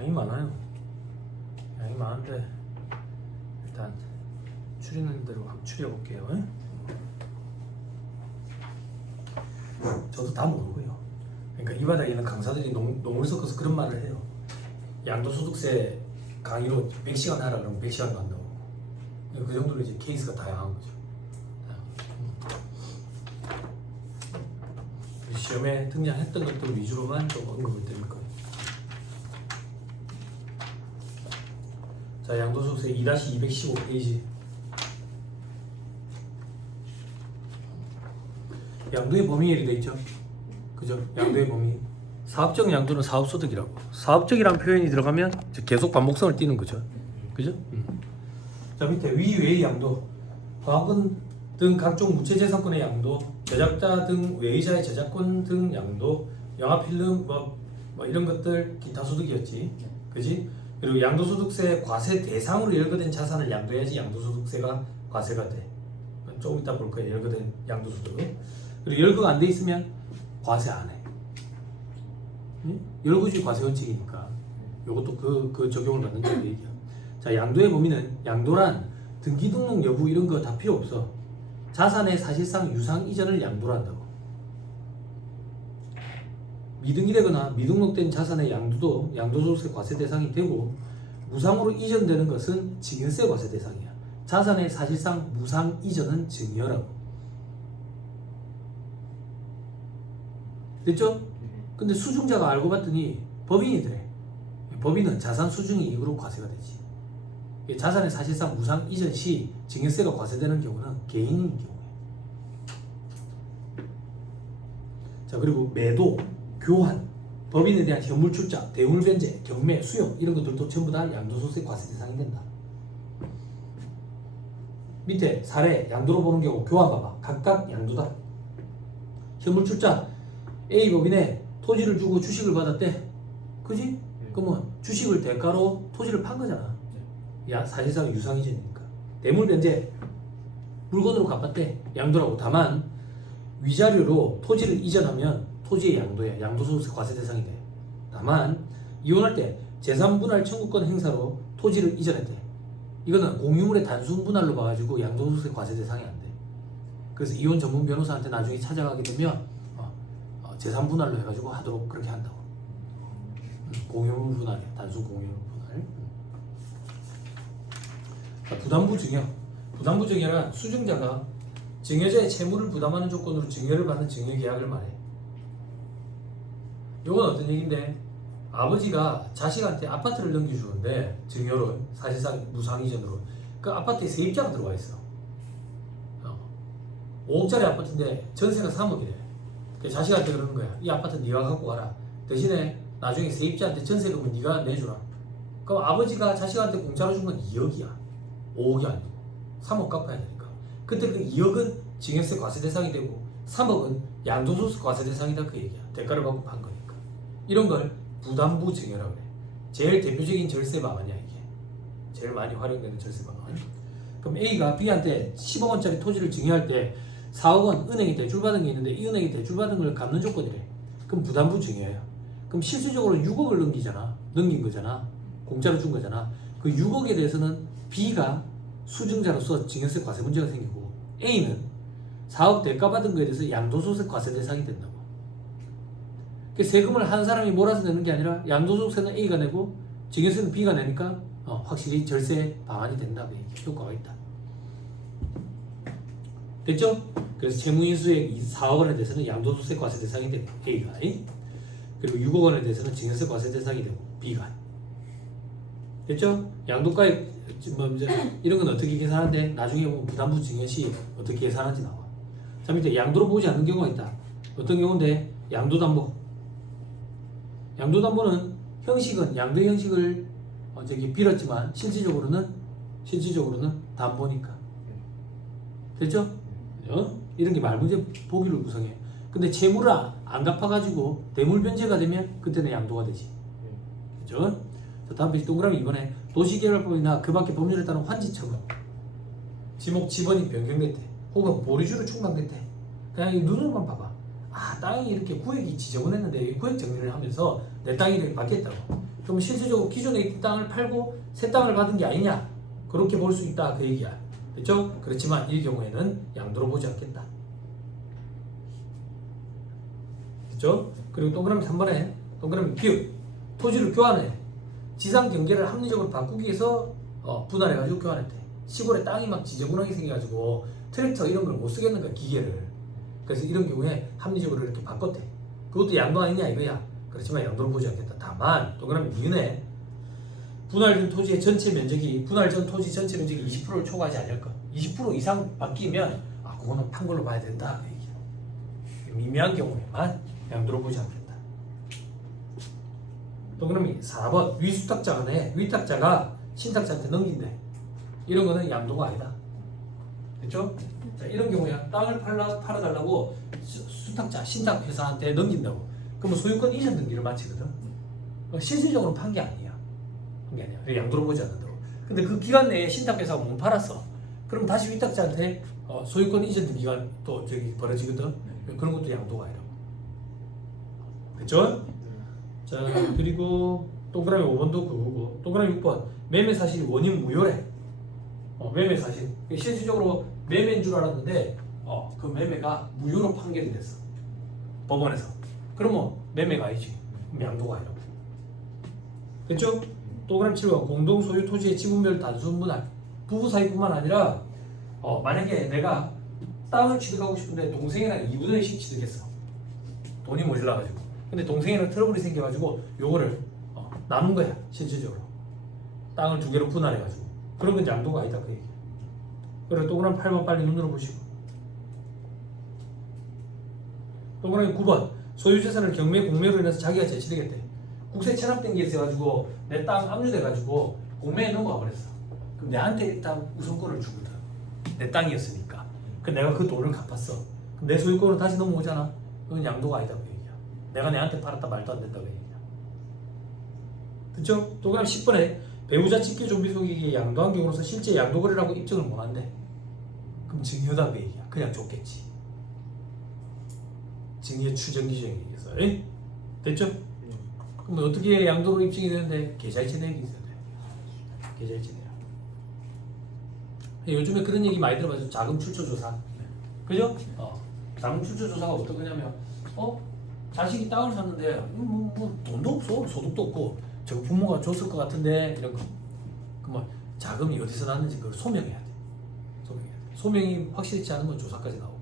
양이 많아요. 양이 많은데 일단 추리는 대로 한번 추려볼게요. 저도 다 모르고요. 그러니까 이 바닥에 있는 강사들이 농을 섞어서 그런 말을 해요. 양도소득세 강의로 100시간 하라 그러면 100시간도 한다고. 그 정도로 이제 케이스가 다양한 거죠. 시험에 등장했던 것들 위주로만 좀 언급을 드릴 거예요. 자, 양도소득세 2-215페이지. 양도의 범위에 되어 있죠. 그죠? 양도의 범위. 사업적 양도는 사업소득이라고. 사업적이라는 표현이 들어가면 계속 반복성을 띠는 거죠. 그죠? 자, 밑에 위외의 양도. 화학은 등 각종 무체재산권의 양도, 제작자 등 외의자의 저작권 등 양도, 영화, 필름, 뭐 이런 것들 기타 소득이었지. 그지? 그리고 양도소득세 과세 대상으로 열거된 자산을 양도해야지 양도소득세가 과세가 돼. 조금 이따 볼 거예요. 열거된 양도소득. 그리고 열거가 안 돼 있으면 과세 안 해. 열거주의 과세 원칙이니까 이것도 그 적용을 받는 거예요. 얘기야. 자, 양도의 범위는 양도란 등기 등록 여부 이런 거 다 필요 없어. 자산의 사실상 유상 이전을 양도로 한다고. 미등이 되거나 미등록된 자산의 양도도 양도소득세 과세 대상이 되고, 무상으로 이전되는 것은 증여세 과세 대상이야. 자산의 사실상 무상 이전은 증여라고. 됐죠? 근데 수중자가 알고 봤더니 법인이더래. 법인은 자산 수중이 이익으로 과세가 되지. 자산의 사실상 무상 이전 시 증여세가 과세되는 경우는 개인인 경우에. 자, 그리고 매도, 교환, 법인에 대한 현물 출자, 대물 변제, 경매, 수용 이런 것들도 전부 다 양도소득세 과세 대상이 된다. 밑에 사례 양도로 보는 경우 교환 봐봐. 각각 양도다. 현물 출자, A 법인에 토지를 주고 주식을 받았대. 그지? 그러면 주식을 대가로 토지를 판 거잖아. 야, 사실상 유상이전이니까. 대물 변제, 물건으로 갚았대. 양도라고. 다만 위자료로 토지를 이전하면 토지의 양도야. 양도소득세 과세 대상이 돼. 다만 이혼할 때 재산분할 청구권 행사로 토지를 이전했대. 이거는 공유물의 단순 분할로 봐가지고 양도소득세 과세 대상이 안 돼. 그래서 이혼 전문 변호사한테 나중에 찾아가게 되면 재산 분할로 해가지고 하도록 그렇게 한다고. 공유물 분할이야. 단순 공유물 분할. 부담부 증여. 부담부 증여란 수증자가 증여자의 채무를 부담하는 조건으로 증여를 받는 증여계약을 말해. 이건 어떤 얘기인데, 아버지가 자식한테 아파트를 넘겨주는데 증여로 사실상 무상이전으로 그 아파트에 세입자가 들어와 있어. 5억짜리 아파트인데 전세가 3억이래. 자식한테 그러는 거야. 이 아파트 네가 갖고 가라. 대신에 나중에 세입자한테 전세금은 네가 내주라. 그럼 아버지가 자식한테 공짜로 준 건 2억이야. 5억이 아니고 3억 갚아야 되니까. 그때 그 2억은 증여세 과세 대상이 되고 3억은 양도소득세 과세 대상이다, 그 얘기야. 대가를 받고 판 거니까. 이런 걸 부담부 증여라고 해. 제일 대표적인 절세 방안이야, 이게. 제일 많이 활용되는 절세 방안. 그럼 A가 B한테 10억 원짜리 토지를 증여할 때 4억 원 은행에 대출 받은 게 있는데 이 은행에 대출 받은 걸 갚는 조건이래. 그럼 부담부 증여야. 그럼 실질적으로 6억을 넘긴 거잖아. 공짜로 준 거잖아. 그 6억에 대해서는 B가 수증자로서 증여세 과세 문제가 생기고, A는 4억 대가 받은 거에 대해서 양도소득세 과세 대상이 된다고. 세금을 한 사람이 몰아서 내는 게 아니라 양도소득세는 A가 내고 증여세는 B가 내니까 확실히 절세 방안이 된다고 얘기해. 효과가 있다. 됐죠? 그래서 채무인수액 4억 원에 대해서는 양도소득세 과세 대상이 되고 A가, 그리고 6억 원에 대해서는 증여세 과세 대상이 되고 B가. 됐죠? 양도가액 이런 건 어떻게 계산하는데 나중에 보면 부담부 증여 시 어떻게 계산하는지 나와. 자, 밑에 양도로 보지 않는 경우가 있다. 어떤 경우인데, 양도담보. 양도담보는 형식은 양도 형식을 빌었지만 실질적으로는 담보니까. 됐죠? 이런 게 말문제 보기를 구성해. 근데 채무를 안 갚아가지고 대물 변제가 되면 그때는 양도가 되지. 그죠? 자, 다음 페이지 동그라미 이번에 도시개발법이나 그 밖의 법률에 따른 환지처분. 지목 지번이 변경됐대. 혹은 보류주로 충당됐대. 그냥 이 눈으로만 봐봐. 땅이 이렇게 구역이 지정을 했는데 구역 정리를 하면서 내 땅이 이렇게 바뀌었다고. 그럼 실질적으로 기존에 있던 땅을 팔고 새 땅을 받은 게 아니냐? 그렇게 볼 수 있다 그 얘기야. 됐죠? 그렇지만 이 경우에는 양도로 보지 않겠다. 됐죠? 그리고 동그라미 3번에 동그라미 기읍 토지를 교환해. 지상 경계를 합리적으로 바꾸기 위해서 분할해가지고 교환했대. 시골에 땅이 막 지저분하게 생겨가지고 트랙터 이런 걸 못 쓰겠는 거야 기계를. 그래서 이런 경우에 합리적으로 이렇게 바꿨대. 그것도 양도 아니냐 이거야. 그렇지만 양도를 보지 않겠다. 다만 동그라미 니은에 분할된 토지의 전체 면적이 분할 전 토지 전체 면적이 20%를 초과하지 않을 것. 20% 이상 바뀌면 그거는 판 걸로 봐야 된다. 미미한 경우에만 양도를 보지 않겠다. 동그라미 4번 위수탁자가 내 위탁자가 신탁자한테 넘긴대. 이런 거는 양도가 아니다. 됐죠? 자, 이런 경우야 땅을 팔아달라고 수탁자 신탁회사한테 넘긴다고. 그러면 소유권 이전 등기를 마치거든. 실질적으로 판 게 아니야. 판 게 아니야. 양도를 보지 않는다고. 근데 그 기간 내에 신탁회사가 못 팔았어. 그럼 다시 위탁자한테 소유권 이전 등기가 또 벌어지거든. 그런 것도 양도가 아니라고. 됐죠? 자, 그리고 동그라미 5번도 그거고 동그라미 6번 매매 사실 원인 무효래. 매매 사실 실질적으로 매매인 줄 알았는데 그 매매가 무효로 판결이 됐어 법원에서. 그러면 매매가 아니지. 양도가 아니라고. 됐죠? 동그라미 7번 공동 소유 토지의 지분별 단순 분할. 부부 사이뿐만 아니라 만약에 내가 땅을 취득하고 싶은데 동생이랑 2분의 1씩 취득했어. 돈이 모자라가지고. 근데 동생이랑 트러블이 생겨가지고 요거를 나눈 거야 실질적으로. 땅을 두 개로 분할해가지고. 그런 건 양도가 아니다 그 얘기야. 그래 동그라미 8번 빨리 눈으로 보시고. 동그라미 9번 소유재산을 경매 공매로 인해서 자기가 제치되겠대. 국세 체납된 게 있어가지고 내 땅 압류돼가지고 공매에 넘어가 버렸어. 그럼 내한테 일단 우선권을 주거든. 내 땅이었으니까. 그 내가 그 돈을 갚았어. 그럼 내 소유권으로 다시 넘어오잖아. 그건 양도가 아니다 그 얘기야. 내가 내한테 팔았다 말도 안 된다 그 얘기야. 그쵸? 동그라미 10번에 배우자 직계 좀비 속이기에 양도한 경우로서 실제 양도거래라고 입증을 못한대. 그럼 증여다 그 얘기야. 그냥 줬겠지. 증여 추정 기준에 의해서. 됐죠? 그럼 어떻게 양도로 입증이 되는데 계좌이체 내역이 있어야 돼. 계좌이체 내역. 요즘에 그런 얘기 많이 들어봐서 자금 출처 조사. 그죠? 자금 출처 조사가 어떤 거냐면 자식이 땅을 샀는데 뭐 돈도 없어. 소득도 없고 저거 부모가 줬을 것 같은데 이런 거. 그러면 자금이 어디서 났는지 그걸 소명해야 돼. 소명해야 돼. 소명이 확실치 않은 건 조사까지 나오고.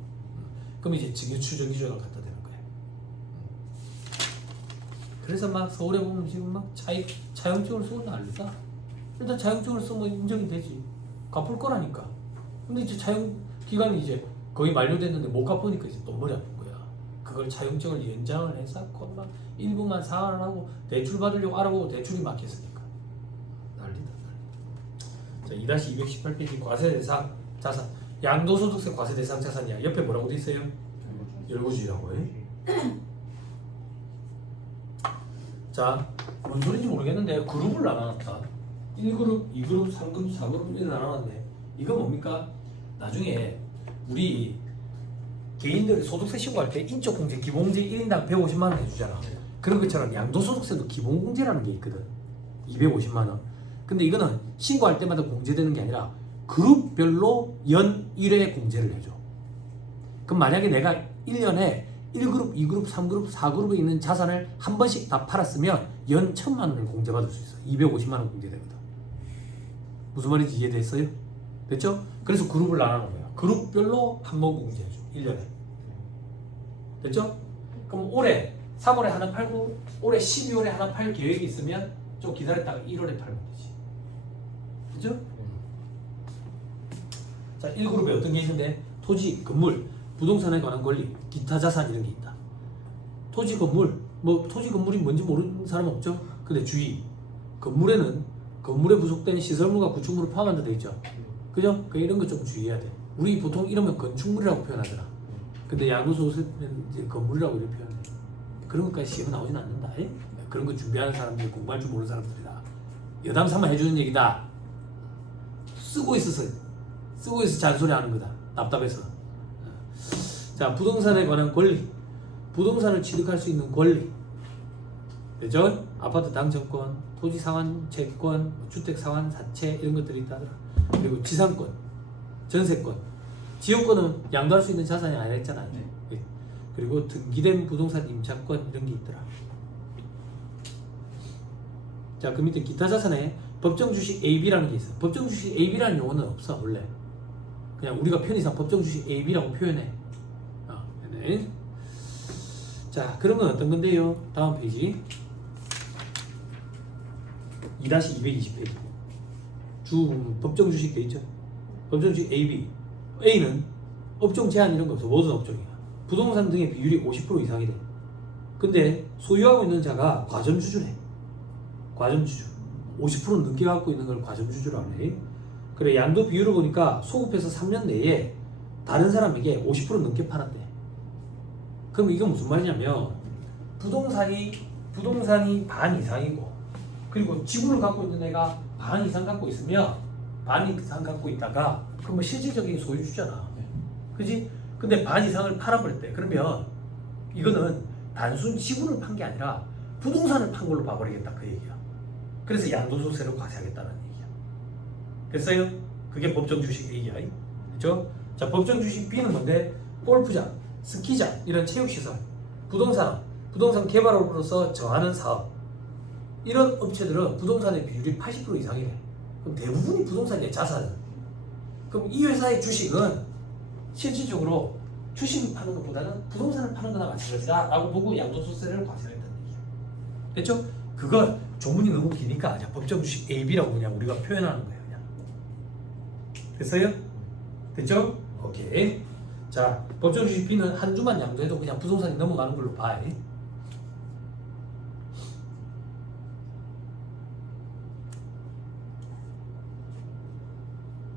그럼 이제 증여 추정 기준을 갖다 대는 거야. 그래서 막 서울에 보면 지금 막 차용증을 쓰고 난리다. 일단 차용증을 쓰면 인정이 되지. 갚을 거라니까. 근데 이제 차용 기간이 이제 거의 만료됐는데 못 갚으니까 이제 또 머리 아픈 거야. 그걸 차용증을 연장을 해서 막 일부만 상환을 하고 대출 받으려고 알아보고 대출이 막혔으니까 난리다. 자, 2-218페이지 과세 대상 자산 양도소득세 과세 대상 자산이야. 옆에 뭐라고 돼 있어요? 열거주의라고 해. 자, 뭔 소리인지 모르겠는데 그룹을 나눠놨다. 1그룹, 2그룹, 3그룹, 4그룹 이렇게 나눠놨네. 이거 뭡니까? 나중에 우리 개인들이 소득세 신고할 때 인적공제 기본공제 1인당 150만 원 해주잖아. 그런 것처럼 양도소득세도 기본공제라는 게 있거든. 250만 원. 근데 이거는 신고할 때마다 공제되는 게 아니라 그룹별로 연 1회 공제를 해줘. 그럼 만약에 내가 1년에 1그룹, 2그룹, 3그룹, 4그룹에 있는 자산을 한 번씩 다 팔았으면 연 1,000만 원을 공제받을 수 있어. 250만 원 공제되거든. 무슨 말인지 이해됐어요? 됐죠? 그래서 그룹을 나누는 거야. 그룹별로 한 번 공제해줘. 1년에. 됐죠? 그럼 올해 3월에 하나 팔고 올해 12월에 하나 팔 계획이 있으면 좀 기다렸다가 1월에 팔면 되지. 그죠? 자, 1그룹에 어떤 게 있는데 토지, 건물, 부동산에 관한 권리, 기타 자산 이런 게 있다. 토지, 건물, 토지, 건물이 뭔지 모르는 사람 없죠? 근데 주의, 건물에는 건물에 부속된 시설물과 구축물을 포함한다 돼 있죠? 그죠? 이런 거 좀 주의해야 돼. 우리 보통 이러면 건축물이라고 표현하더라. 근데 양도소득세는 이제 건물이라고 이렇게 표현해. 그런 것까지 시험에 나오진 않는다. 그런 거 준비하는 사람들이 공부할 줄 모르는 사람들이다. 여담삼아 해주는 얘기다. 쓰고 있어서 잔소리 하는 거다. 답답해서. 자, 부동산에 관한 권리. 부동산을 취득할 수 있는 권리. 되죠? 아파트 당첨권, 토지 상환 채권, 주택 상환 사채 이런 것들이 있다더라. 그리고 지상권, 전세권, 지역권은 양도할 수 있는 자산이 아니라 했잖아요. 네. 그리고 등기된 부동산 임차권 이런 게 있더라. 자, 그 밑에 기타 자산에 법정 주식 AB라는 게 있어. 법정 주식 AB라는 용어는 없어 원래. 그냥 우리가 편의상 법정 주식 AB라고 표현해. 네. 자, 그러면 어떤 건데요? 다음 페이지 2-220페이지 법정 주식 돼 있죠? 법정 주식 AB. A는 업종 제한 이런 거 없어. 모든 업종이야. 부동산 등의 비율이 50% 이상이 돼. 근데 소유하고 있는 자가 과점주주래. 과점주주. 50% 넘게 갖고 있는 걸 과점주주라고 해. 그래, 양도 비율을 보니까 소급해서 3년 내에 다른 사람에게 50% 넘게 팔았대. 그럼 이건 무슨 말이냐면 부동산이 반 이상이고, 그리고 지분을 갖고 있는 애가 반 이상 갖고 있으면 반 이상 갖고 있다가 그러면 실질적인 소유주잖아. 그지? 근데 반 이상을 팔아버렸대. 그러면 이거는 단순 지분을 판 게 아니라 부동산을 판 걸로 봐버리겠다 그 얘기야. 그래서 양도소득세를 과세하겠다는 얘기야. 됐어요? 그게 법정 주식 A야. 그렇죠? 자, 법정 주식 B는 뭔데? 골프장, 스키장 이런 체육시설, 부동산 개발업으로서 정하는 사업, 이런 업체들은 부동산의 비율이 80% 이상이래. 그럼 대부분이 부동산이야, 자산은. 그럼 이 회사의 주식은 실질적으로 주식을 파는 것보다는 부동산을 파는 거나 마찬가지다 라고 보고 양도소득세를 과세하겠다는 얘기야. 됐죠? 그건 조문이 너무 기니까 그냥 법정 주식 AB라고 그냥 우리가 표현하는 거예요. 그냥. 됐어요? 됐죠? 오케이. 자, 법정 주식 B는 한 주만 양도해도 그냥 부동산이 넘어가는 걸로 봐.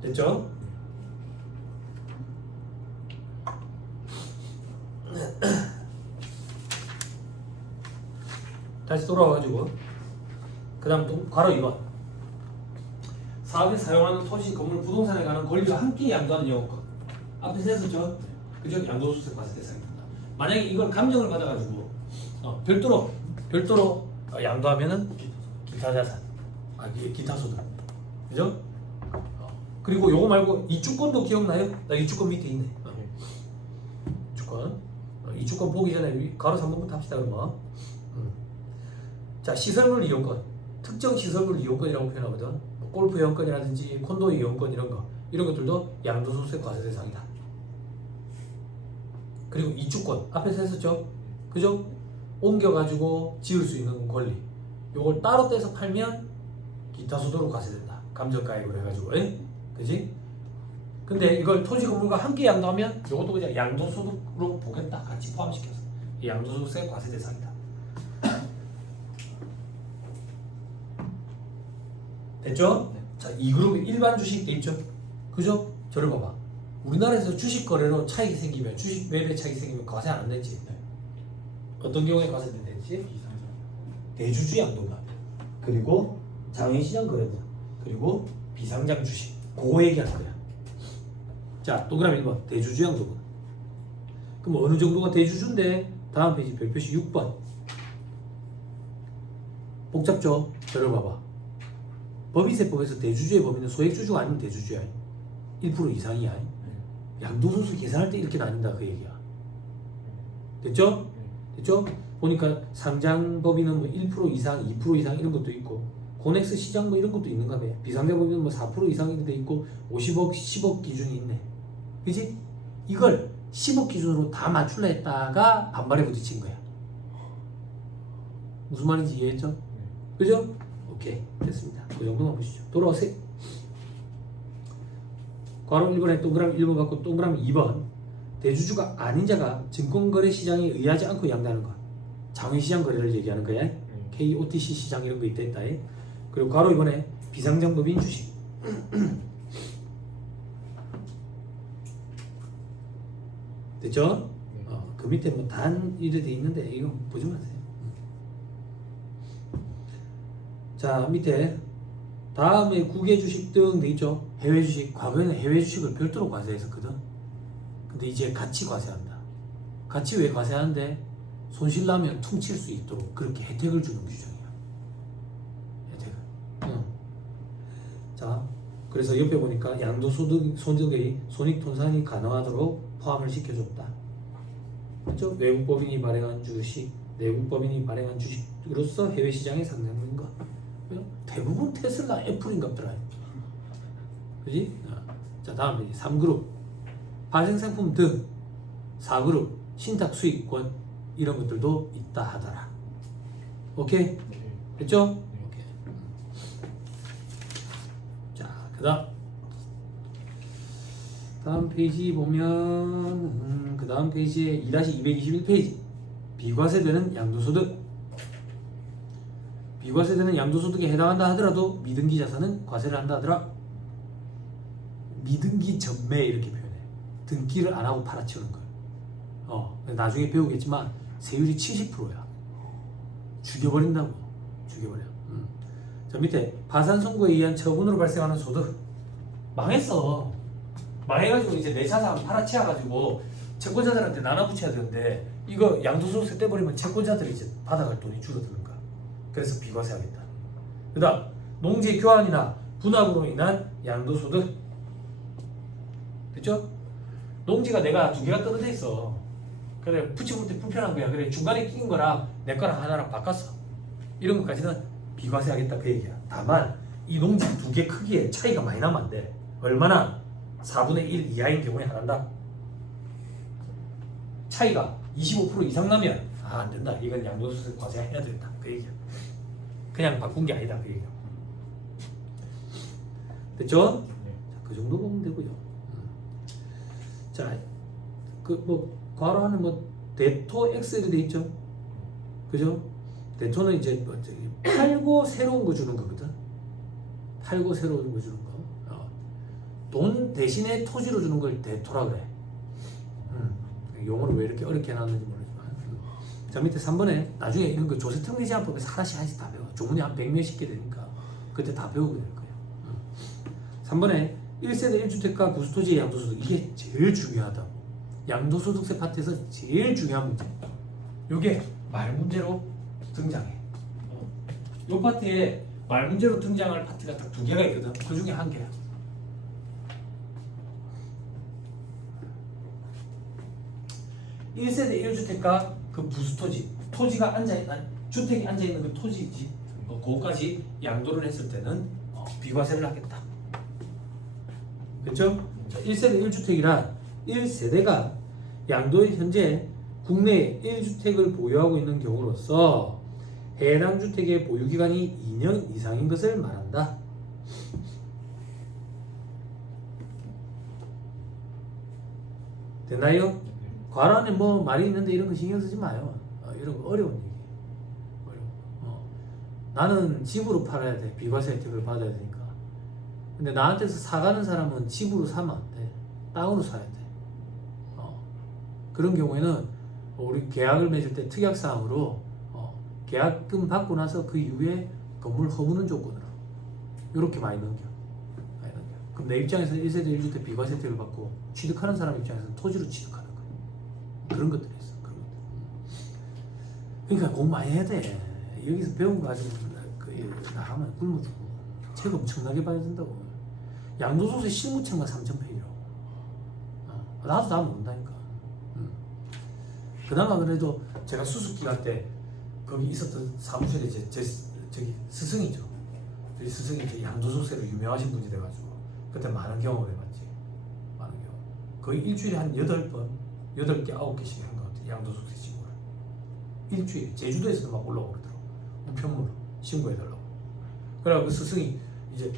됐죠? 다시 돌아와가지고 그 다음 괄호 2번 사업에 사용하는 토지, 건물, 부동산에 관한 권리가 함께 양도하는 영업권. 앞에서 했었죠? 그죠? 양도소득세 과세 대상입니다. 만약에 이걸 감정을 받아가지고 별도로 양도하면은 기타 자산, 기타 소득, 그죠? 그리고 요거 말고 이주권도 기억나요? 나 이주권 밑에 있네. 이주권 보기 전에 가로 3번부터 합시다. 그러면 자, 시설물 이용권, 특정 시설물 이용권이라고 표현하거든. 골프 이용권이라든지 콘도 이용권 이런 것들도 양도소득세 과세 대상이다. 그리고 이주권 앞에서 했었죠? 그죠? 옮겨가지고 지을 수 있는 권리, 요걸 따로 떼서 팔면 기타 소득으로 과세된다. 감정가액으로 해가지고, 그지? 근데 이걸 토지 건물과 함께 양도하면 이것도 그냥 양도소득으로 보겠다. 같이 포함시켜서 이 양도소득세 과세 대상이다. 됐죠? 네. 자, 이 그룹이 일반 주식 돼 있죠? 그죠? 저를 봐봐. 우리나라에서 주식 거래로 차익이 생기면, 주식 매매 차익이 생기면 과세 안 냈지? 네. 어떤 경우에 과세 냈지? 대주주 양도가, 그리고 장외시장 거래도, 그리고 비상장 주식. 그거 얘기하는 거야. 자, 동그라미 1번 대주주 양도분. 그럼 어느 정도가 대주주인데? 다음 페이지 별표시 6번. 복잡죠? 저를 봐봐. 법인세법에서 대주주의 범위는 소액주주가 아니면 대주주야. 1% 이상이야. 양도소득 계산할 때 이렇게 나뉜다 그 얘기야. 됐죠? 됐죠? 보니까 상장 법인은 뭐 1% 이상, 2% 이상 이런 것도 있고, 고넥스 시장 뭐 이런 것도 있는가 봐. 비상장 법인은 뭐 4% 이상 이런 데 있고, 50억, 10억 기준이 있네. 그지? 이걸 10억 기준으로 다 맞출라 했다가 반발에 부딪힌 거야. 무슨 말인지 이해했죠? 그죠? 오케이, 됐습니다. 그 정도만 보시죠. 돌아오세요. 괄호 1번에 동그라미 1번 갖고 동그라미 2번. 대주주가 아닌 자가 증권거래시장에 의하지 않고 양도하는 것. 장외시장 거래를 얘기하는 거야. KOTC 시장 이런 거 있다 했다. 그리고 괄호 2번에 비상장법인 주식. 됐죠? 그 밑에 뭐 단 이래 돼 있는데 이거 보지 마세요. 자, 밑에 다음에 국외 주식 등 돼 있죠? 해외 주식. 과거에는 해외 주식을 별도로 과세했었거든. 근데 이제 같이 과세한다. 같이 왜 과세하는데? 손실 나면 퉁칠 수 있도록 그렇게 혜택을 주는 규정이야. 그래서 옆에 보니까 양도소득의 손익통산이 가능하도록 포함을 시켜줬다. 그렇죠? 외국법인이 발행한 주식, 내국법인이 발행한 주식으로서 해외 시장에 상장된 것. 대부분 테슬라, 애플인가 보더라. 그지? 자, 다음 페이지 3그룹 발생상품 등 4그룹 신탁 수익권 이런 것들도 있다 하더라. 오케이? 됐죠? 오케이. 자, 다음 페이지 보면 그 다음 페이지에 2-221페이지 비과세되는 양도소득. 비과세되는 양도소득에 해당한다 하더라도 미등기 자산은 과세를 한다 하더라. 미등기 전매 이렇게 표현해. 등기를 안 하고 팔아치우는 걸. 나중에 배우겠지만 세율이 70%야. 죽여버린다고. 죽여버려. 자, 밑에 파산 선고에 의한 처분으로 발생하는 소득. 망했어. 망해가지고 이제 내 자산 팔아치워가지고 채권자들한테 나눠 붙여야 되는데 이거 양도소득세 떼버리면 채권자들이 이제 받아갈 돈이 줄어드는 거야. 그래서 비과세하겠다. 그 다음 농지 교환이나 분할으로 인한 양도소득. 됐죠? 농지가 내가 2개가 떨어져 있어. 그래 붙이면 불편한 거야. 그래 중간에 끼인 거랑 내 거랑 하나랑 바꿨어. 이런 것까지는 비과세하겠다 그 얘기야. 다만 이 농지 2개 크기에 차이가 많이 나면 안 돼. 얼마나? 4분의 1 이하인 경우에 안 한다. 차이가 25% 이상 나면 안 된다. 이건 양도소득 과세해야 된다. 그 얘기야. 그냥 바꾼 게 아니다. 그 얘기야. 됐죠? 네. 자, 그 정도 보면 되고요. 자, 괄호하는 대토 X로 돼 있죠? 그죠? 대토는 이제 팔고 새로운 거 주는 거거든. 팔고 새로운 거 주는 거. 돈 대신에 토지로 주는 걸 대토라 그래. 용어를 왜 이렇게 어렵게 해놨는지 모르지만. 자, 밑에 3번에 나중에 이런 거 조세특례제한법에서 하나씩 다 배워. 조문이 한 100몇십 개 되니까 그때 다 배우게 될 거예요. 3번에 1세대 1주택가 구수토지의 양도소득. 이게 제일 중요하다고. 양도소득세 파트에서 제일 중요한 문제. 요게 말문제로 등장해. 요 파트에 말문제로 등장할 파트가 딱 2개가 있거든. 그 중에 1개야. 1세대 1주택가 그 부수토지, 토지가 주택이 앉아있는 그 토지지, 그거까지 양도를 했을 때는 비과세를 하겠다. 그렇죠? 1세대 1주택이란 1세대가 양도에 현재 국내에 1주택을 보유하고 있는 경우로서 해당 주택의 보유기간이 2년 이상인 것을 말한다. 됐나요? 괄호안에 말이 있는데 이런 거 신경 쓰지 마요. 이런 거 어려운 얘기. 나는 집으로 팔아야 돼. 비과세 혜택을 받아야 되니까. 근데 나한테서 사가는 사람은 집으로 사면 안 돼. 땅으로 사야 돼. 그런 경우에는 우리 계약을 맺을 때 특약사항으로 계약금 받고 나서 그 이후에 건물 허무는 조건으로 이렇게 많이 넘겨. 그럼 내 입장에서 1세대 1주택 비과세 혜택을 받고 취득하는 사람 입장에서는 토지로 취득하는 거야. 그런 것들이 있어. 그런 것들. 그러니까 공부 많이 해야 돼. 여기서 배운 거 가지고 나가면 굶어 죽고 책 엄청나게 봐야 된다고. 양도소득세 실무책만 3,000페이지라고. 나도 다 모른다니까. 그나마 그래도 제가 수습기간 때 거기 있었던 사무실에 제 스승이죠. 저희 스승이 양도소득세로 유명하신 분이 돼가지고 그때 많은 경험을 해봤지. 많은 경험. 거의 일주일에 한 8번, 8개, 9개씩 한 것 같아. 양도소득세 신고를. 일주일에. 제주도에서도 막 올라오고 그러더라고. 우편물로 신고해달라고. 그래서 그 스승이 이제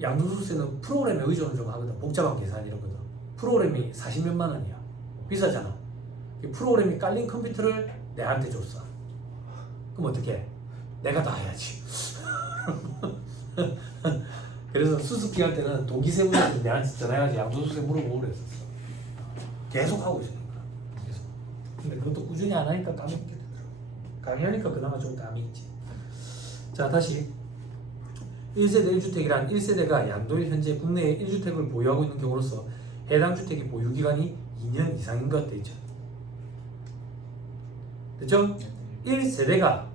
양도소득세는 프로그램에 의존을 좀 하거든. 복잡한 계산 이런 거든. 프로그램이 40몇만 원이야. 비싸잖아. 프로그램이 깔린 컴퓨터를 내한테 줬어. 그럼 어떡해? 내가 다 해야지. 그래서 수습기간 때는 동기세무사한테 내한테 전화해가지고 양도소득세 물어보고 그랬었어. 계속 하고 있으니까. 계속. 근데 그것도 꾸준히 안 하니까 까먹게 되더라고. 강의하니까 그나마 좀 까먹지. 자, 다시 1세대 1주택이란 1세대가 양도일 현재 국내에 1주택을 보유하고 있는 경우로서 해당 주택의 보유기간이 2년 이상인 것 되죠. 됐죠? 1세대가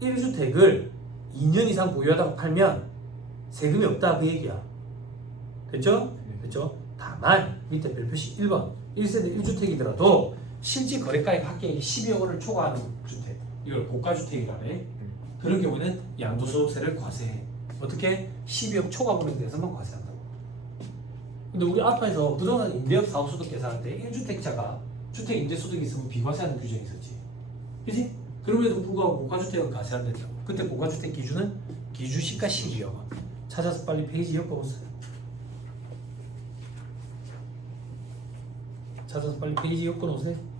1주택을 2년 이상 보유하다가 팔면 세금이 없다 그 얘기야. 됐죠? 됐죠? 다만 밑에 별표시 1번 1세대 1주택이더라도 실제 거래가액 합계액이 12억 원을 초과하는 주택, 이걸 고가주택이라네. 그런 경우에는 양도소득세를 과세해. 어떻게? 12억 초과분에 대해서만 과세한다고. 근데 우리 아파에서 부동산 임대업 사후소득 계산할 때 1주택자가 주택 임대소득이 있으면 비과세하는 규정이 있었지. 그지? 그럼에도 불구하고 고가주택은 과세 안 된다고. 그때 고가주택 기준은 기준시가 12억 원. 찾아서 빨리 페이지 엮어보세요. 찾아서 빨리 페이지 엮어놓으세요.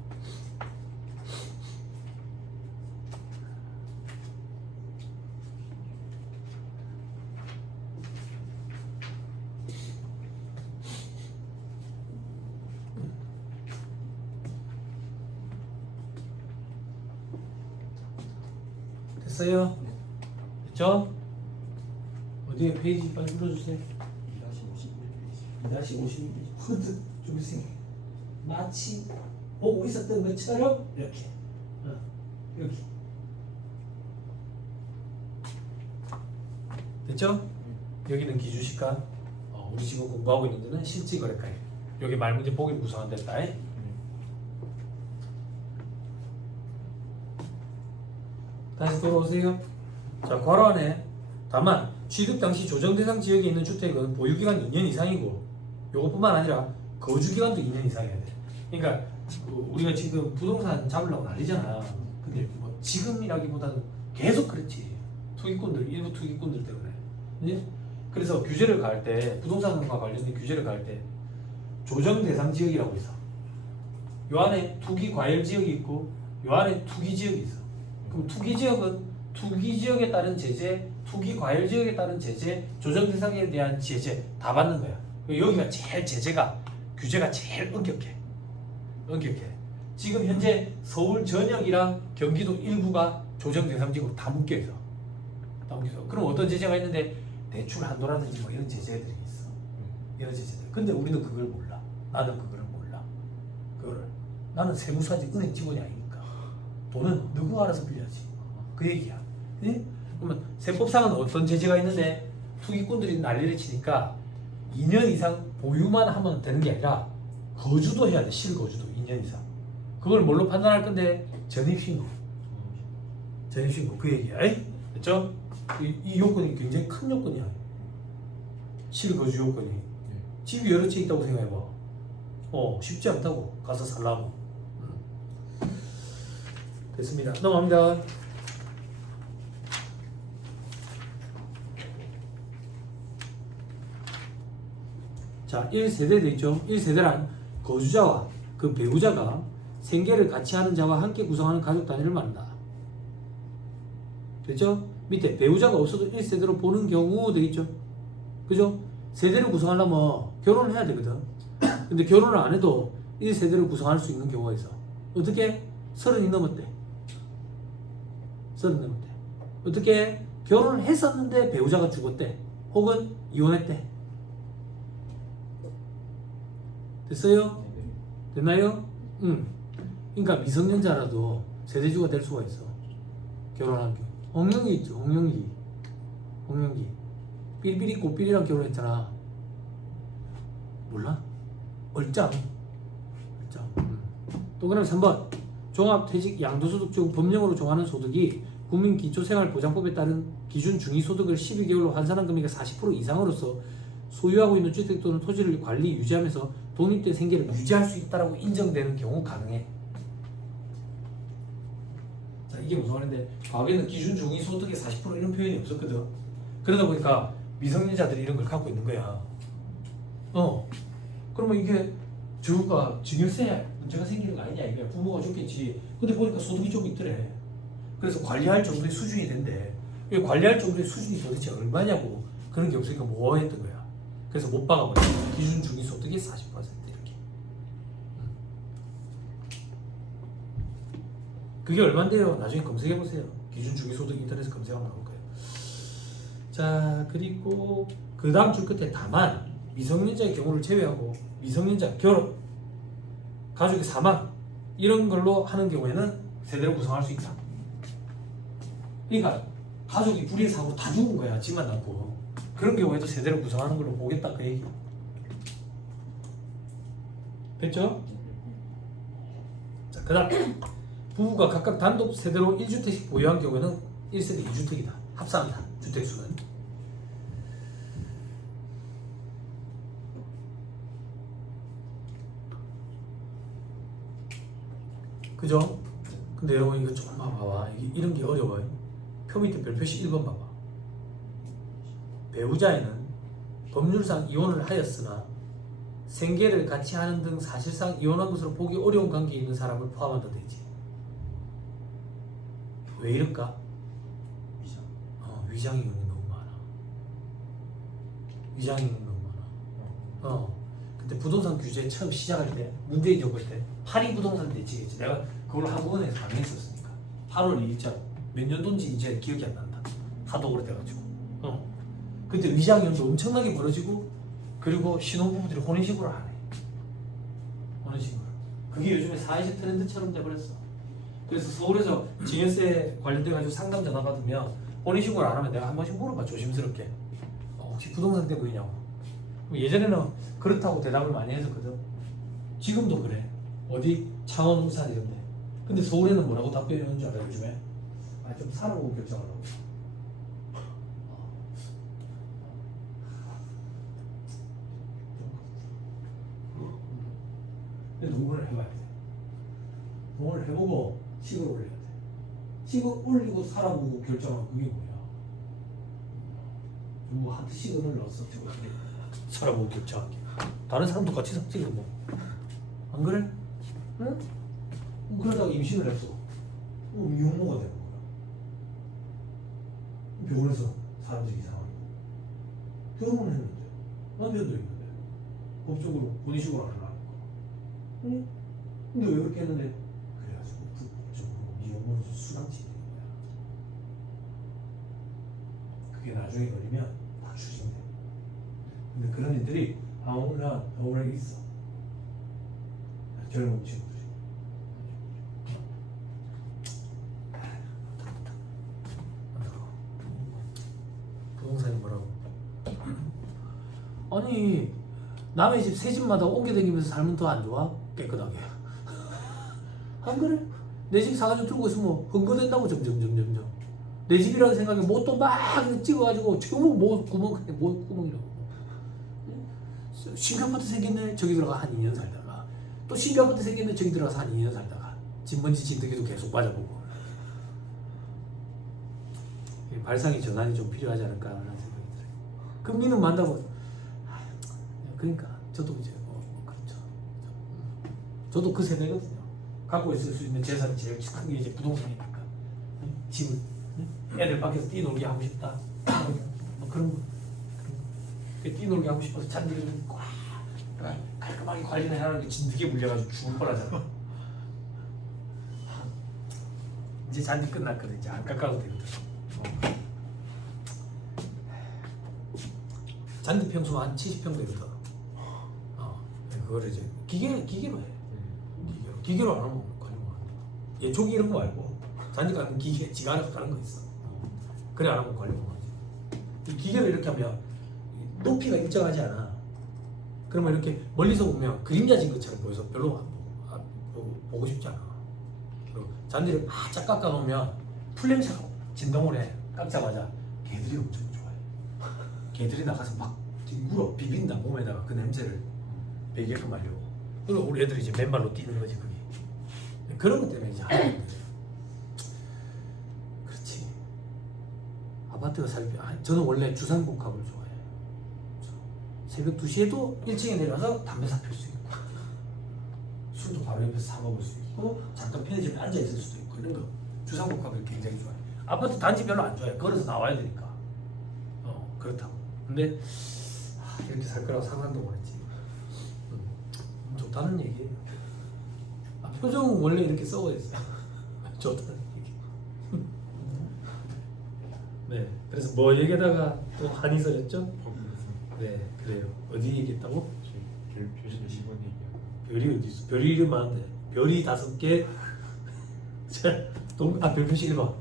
됐어요? 됐죠? 어디에 페이지 빨리 불러주세요. 2-51페이지. 좀 있으니 마치 보고 있었던 것처럼 이렇게 이렇게 됐죠? 여기는 기준시가, 우리 지금 공부하고 있는 데는 실질거래가액. 여기 말문제 보기를 구성한 데다. 다시 돌아오세요. 자, 괄호 안에 다만 취득 당시 조정 대상 지역에 있는 주택은 보유기간 2년 이상이고, 요것뿐만 아니라 거주기간도 2년 이상이어야 돼. 그러니까 우리가 지금 부동산 잡으려고 난리잖아. 근데 뭐 지금이라기보다는 계속 그랬지. 투기꾼들, 일부 투기꾼들 때문에. 네? 그래서 규제를 가할 때, 부동산과 관련된 규제를 가할 때 조정 대상 지역이라고 있어. 요 안에 투기 과열 지역이 있고 요 안에 투기 지역이 있어. 그럼 투기 지역은 투기 지역에 따른 제재, 투기 과열 지역에 따른 제재, 조정 대상에 대한 제재 다 받는 거야. 여기가 제일 규제가 제일 엄격해. 지금 현재 서울 전역이랑 경기도 일부가 조정 대상 지역으로 다 묶여 있어. 그럼 어떤 제재가 있는데 대출 한도라든지 뭐 이런 제재들이 있어. 이런 제재들. 근데 우리는 그걸 몰라. 나는 그걸 몰라. 나는 세무사직 은행 직원이 아니니까. 돈은 누구 알아서 빌려야지. 그 얘기야. 네? 그러면 세법상은 어떤 제재가 있는데 투기꾼들이 난리를 치니까 2년 이상 보유만 하면 되는 게 아니라 거주도 해야 돼. 실거주도 2년 이상. 그걸 뭘로 판단할 건데? 전입신고. 그 얘기야. 됐죠? 이 요건이 굉장히 큰 요건이야. 실거주 요건이. 집이 여러 채 있다고 생각해봐. 쉽지 않다고. 가서 살라고. 됐습니다. 넘어갑니다. 자, 1세대 되죠. 1세대란 거주자와 그 배우자가 생계를 같이 하는 자와 함께 구성하는 가족 단위를 말한다. 됐죠? 밑에 배우자가 없어도 1세대로 보는 경우 되겠죠? 그죠? 세대를 구성하려면 결혼을 해야 되거든. 근데 결혼을 안 해도 1세대를 구성할 수 있는 경우가 있어. 어떻게? 30이 넘었대. 어떻게? 결혼을 했었는데 배우자가 죽었대. 혹은 이혼했대. 됐어요? 됐나요? 그러니까 미성년자라도 세대주가 될 수가 있어. 결혼한 경우. 홍영기 있죠. 홍영기. 삘삘이 꽃삘이랑 결혼했잖아. 몰라? 얼짱. 또 그다음 3번. 종합퇴직 양도소득 중 법령으로 정하는 소득이 국민기초생활보장법에 따른 기준 중위소득을 12개월로 환산한 금액의 40% 이상으로서 소유하고 있는 주택 또는 토지를 관리 유지하면서 독립된 생계를 유지할 수 있다라고 인정되는 경우 가능해. 자, 이게 무슨 말인데, 과거에는 기준 중위소득의 40% 이런 표현이 없었거든. 그러다 보니까 미성년자들이 이런 걸 갖고 있는 거야. 그러면 이게 저가 증여세 문제가 생기는 거 아니냐 이거야. 부모가 줬겠지. 근데 보니까 소득이 좀 있더래. 그래서 관리할 정도의 수준이 된대. 관리할 정도의 수준이 도대체 얼마냐고 그런 게 없으니까 모호했던 거야. 그래서 못 박아버려. 기준 중위소득이 40% 이렇게. 그게 얼마인데요? 나중에 검색해보세요. 기준 중위소득 인터넷에 검색하면 나올 거예요. 자, 그리고 그 다음 줄 끝에 다만 미성년자의 경우를 제외하고 미성년자 결혼, 가족의 사망 이런 걸로 하는 경우에는 세대를 구성할 수 있다. 그러니까 가족이 불의의 사고로 다 죽은 거야. 집만 남고. 그런 경우에도 세대를 구성하는 걸로 보겠다 그 얘기. 됐죠? 자, 그 다음 부부가 각각 단독 세대로 1주택씩 보유한 경우에는 1세대 2주택이다. 합산한다. 주택수는. 그죠? 근데 여러분 이거 조금만 봐봐. 이런 게 어려워요. 표 밑에 별표시 1번 봐봐. 배우자에는 법률상 이혼을 하였으나 생계를 같이 하는 등 사실상 이혼한 것으로 보기 어려운 관계에 있는 사람을 포함한다 되지. 왜 이럴까? 위장. 위장 이혼이 너무 많아. 위장 이혼이 너무 많아. 그때 부동산 규제 처음 시작할 때 문재인 정부 때 파리 부동산 대책이었지. 내가 그걸 한국은행에서 강의했었으니까 8월 2일자 몇 년도인지 이제 기억이 안 난다. 하도 오래돼가지고. 그때 위장 이혼도 엄청나게 벌어지고 그리고 신혼부부들이 혼인신고를 안 해. 혼인신고를. 그게 요즘에 사회적 트렌드처럼 돼버렸어. 그래서 서울에서 증여세 관련돼 가지고 상담 전화 받으면 혼인신고를 안 하면 내가 한 번씩 물어봐 조심스럽게. 혹시 부동산 때문이냐고. 예전에는 그렇다고 대답을 많이 했었거든. 지금도 그래. 어디 창원, 울산 이런데. 근데 서울에는 뭐라고 답변이 오는 줄 알아요 요즘에? 좀 살아보고 결정하라고. 근데 농구를 해봐야 돼. 농구를 해보고 식을 올려야 돼. 식을 올리고 살아보고 결정하면 그게 뭐야? 뭐 하트 시그널 넣었어. 살아보고 결정하게. 다른 사람도 같이 삭제해 뭐. 안 그래? 응? 그러다가 임신을 했어. 미혼모가 되는 거야. 병원에서 사람들이 이상하고. 결혼을 했는데 남편도 있는데 법적으로 혼인신고를 안 하는 거야. 응? 근데 왜 그렇게 했는데? 그래가지고 법적으로 미혼모로서 수당치게 된 거야. 그게 나중에 걸리면 다 추징돼. 근데 그런 애들이 아무나 병원에 있어. 젊은 친구들이. 부동산이 뭐라고? 아니 남의 집 새 집마다 옮겨 다니면서 살면 더 안 좋아? 깨끗하게. 안 그래? 내 집 사가지고 들고 있으면 흥거된다고 점점. 내 집이라는 생각에 못도 막 찍어가지고 전부 뭐 구멍이라고. 신규 아파트 생겼네 저기 들어가 한 2년 살다가 또 신규 아파트 생겼네 저기 들어가서 한 2년 살다가 진먼지 진드기도 계속 맞아보고. 발상의 전환이 좀 필요하지 않을까 하는 생각이 들어요. 금리는 만다고. 그러니까 저도 이제 그렇죠. 저도 그 세대거든요. 갖고 있을 수 있는 재산이 제일 큰 게 이제 부동산이니까. 집을 애들 밖에서 뛰놀게 하고 싶다. 뭐 그런 거. 뛰놀게 하고 싶어서 잔디를 꽉 깔끔하게 관리를 해라는 게 진드기에 물려가지고 죽을 뻔하잖아. 이제 잔디 끝났거든. 이제 안 깎아도 되거든. 잔디 평수가 한 70평 되거든. 그거를 이제 기계로 해. 기계로 안 하면 관리가 안 돼. 예초기 이런 거 말고 잔디 깎는 기계 지가 알아서 까는 거 있어. 그래 안 하면 관리가 안 돼. 이 기계를 이렇게 하면 높이가 일정하지 않아. 그러면 이렇게 멀리서 보면 그림자진 것처럼 보여서 별로 보고 싶지 않아. 그리고 잔디를 바짝 깎아 놓으면 풀냄새가 진동을 해. 깎자마자 개들이 엄청 좋아해. 개들이 나가서 막 뒹굴어 비빈다 몸에다가 그 냄새를 배게끔 하려고. 그리고 우리 애들이 이제 맨발로 뛰는 거지 그게. 그런 것 때문에 이제 하는 거지. 그렇지. 아파트가 저는 원래 주상복합을 좋아해요. 새벽 2시에도 1층에 내려와서 담배 사필 수 있고 술도 바로 옆에서 사 먹을 수 있고 잠깐 편의점에 앉아 있을 수도 있고 이런 거 주상복합을 굉장히 좋아해요. 아파트 단지 별로 안 좋아해요. 걸어서 나와야 되니까. 그렇다고. 근데 이렇게 살 거라고 상상도 못했지. 좋다는 얘기예요. 표정은 원래 이렇게 썩어 있어요. 좋다는 얘기. 네, 그래서 뭐 얘기하다가 또 한이 서렸죠? 네, 그래요. 어디 얘기했다고? 별이 10원 얘기야. 별이 어디 있어? 별이 이름 많은데 별이 5개. 별표식 1번.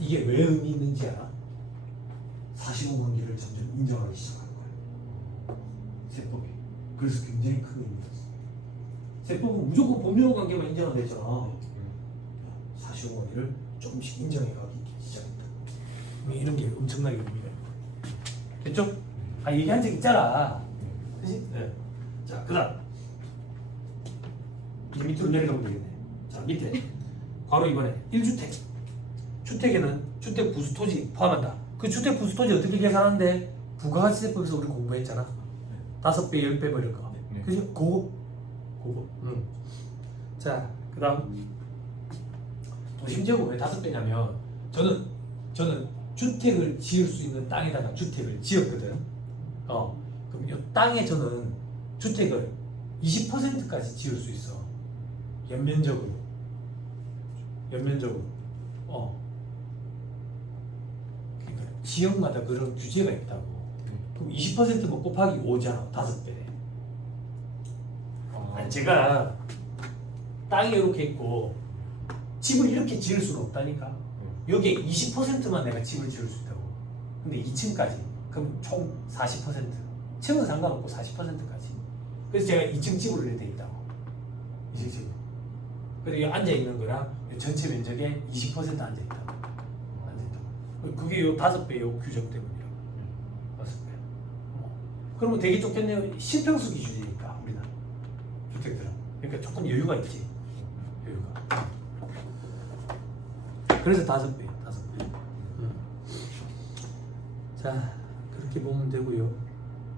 이게 왜 의미 있는지 알아? 사실혼 관계를 점점 인정하기 시작하는 거예요. 세법이. 그래서 굉장히 큰 의미가 있어. 세법은 무조건 법률 관계만 인정은 되잖아. 사실관계를 조금씩 인정해가기 시작했다. 이런 게 엄청나게 의미가 있다. 됐죠? 아 얘기한 적 있잖아. 그지? 네. 자 그다음 이 밑으로 내려가면 되겠네. 자 밑에 바로 이번에 1주택. 주택에는 주택 부수토지 포함한다. 그 주택 부수토지 어떻게 계산하는데? 부가가치세법에서 우리 공부했잖아. 5배, 10배 뭐 이런 거. 네. 그지? 그거. 응. 자 그다음 도심지역은 왜 5배냐면 저는 주택을 지을 수 있는 땅에다가 주택을 지었거든. 그럼 이 땅에 저는 주택을 20%까지 지을 수 있어. 연면적으로. 그러니까 지역마다 그런 규제가 있다고. 그럼 20%뭐 곱하기 5잖아. 5배. 아니 제가 땅이 이렇게 있고 집을 이렇게 지을 수는 없다니까. 여기에 20%만 내가 집을 지을 수 있다고. 근데 2층까지. 그럼 총 40%. 층은 상관없고 40%까지. 그래서 제가 2층 집으로 이렇게 돼 있다고. 2층 집으로. 그리고 여기 앉아 있는 거랑 전체 면적의 20% 앉아 있다고. 앉아 있다고. 그게 요 5배 요 규정 때문이라고. 5배. 그러면 되게 좋겠네요. 실평수 기준이니까 우리는 주택들은. 그러니까 조금 여유가 있지. 여유가. 그래서 5배. 자 그렇게 보면 되고요.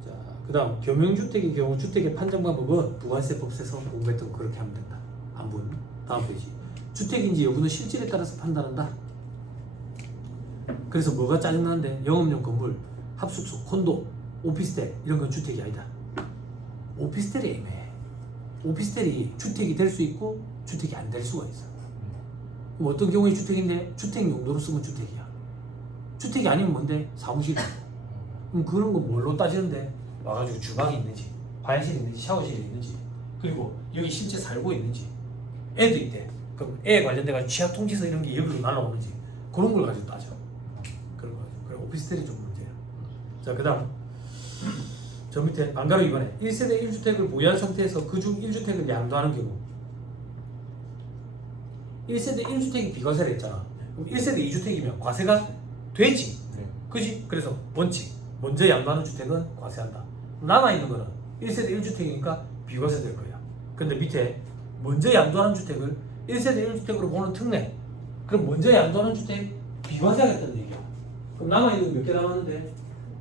자 그다음 겸용주택의 경우 주택의 판정 방법은 부가세법에서 공부했던 거 그렇게 하면 된다. 안분 다음 페이지. 주택인지 여부는 실질에 따라서 판단한다. 그래서 뭐가 짜증나는데 영업용 건물, 합숙소, 콘도, 오피스텔 이런 건 주택이 아니다. 오피스텔이 애매해. 오피스텔이 주택이 될 수 있고 주택이 안 될 수가 있어. 그럼 어떤 경우에 주택인데 주택 용도로 쓰면 주택이야. 주택이 아니면 뭔데? 사무실이야. 그럼 그런 거 뭘로 따지는데? 와가지고 주방이 있는지, 화장실이 있는지, 샤워실이 있는지, 그리고 여기 실제 살고 있는지, 애도 있대. 그럼 애에 관련돼가 취약통지서 이런 게 여기로 날아오는지 그런 걸 가지고 따져. 그런 거. 그래 오피스텔이 좀 문제야. 자 그다음 저 밑에 반가로 이번에 1세대 1주택을 보유한 상태에서 그중 1주택을 양도하는 경우 1세대 1주택이 비과세를 했잖아. 그럼 1세대 2주택이면 과세가 되지. 그지? 그래서 원칙 먼저 양도하는 주택은 과세한다. 남아있는 거는 1세대 1주택이니까 비과세 될 거야. 근데 밑에 먼저 양도하는 주택을 1세대 1주택으로 보는 특례. 그럼 먼저 양도하는 주택 비과세 하겠다는 얘기야. 그럼 남아있는 거 몇 개 남았는데?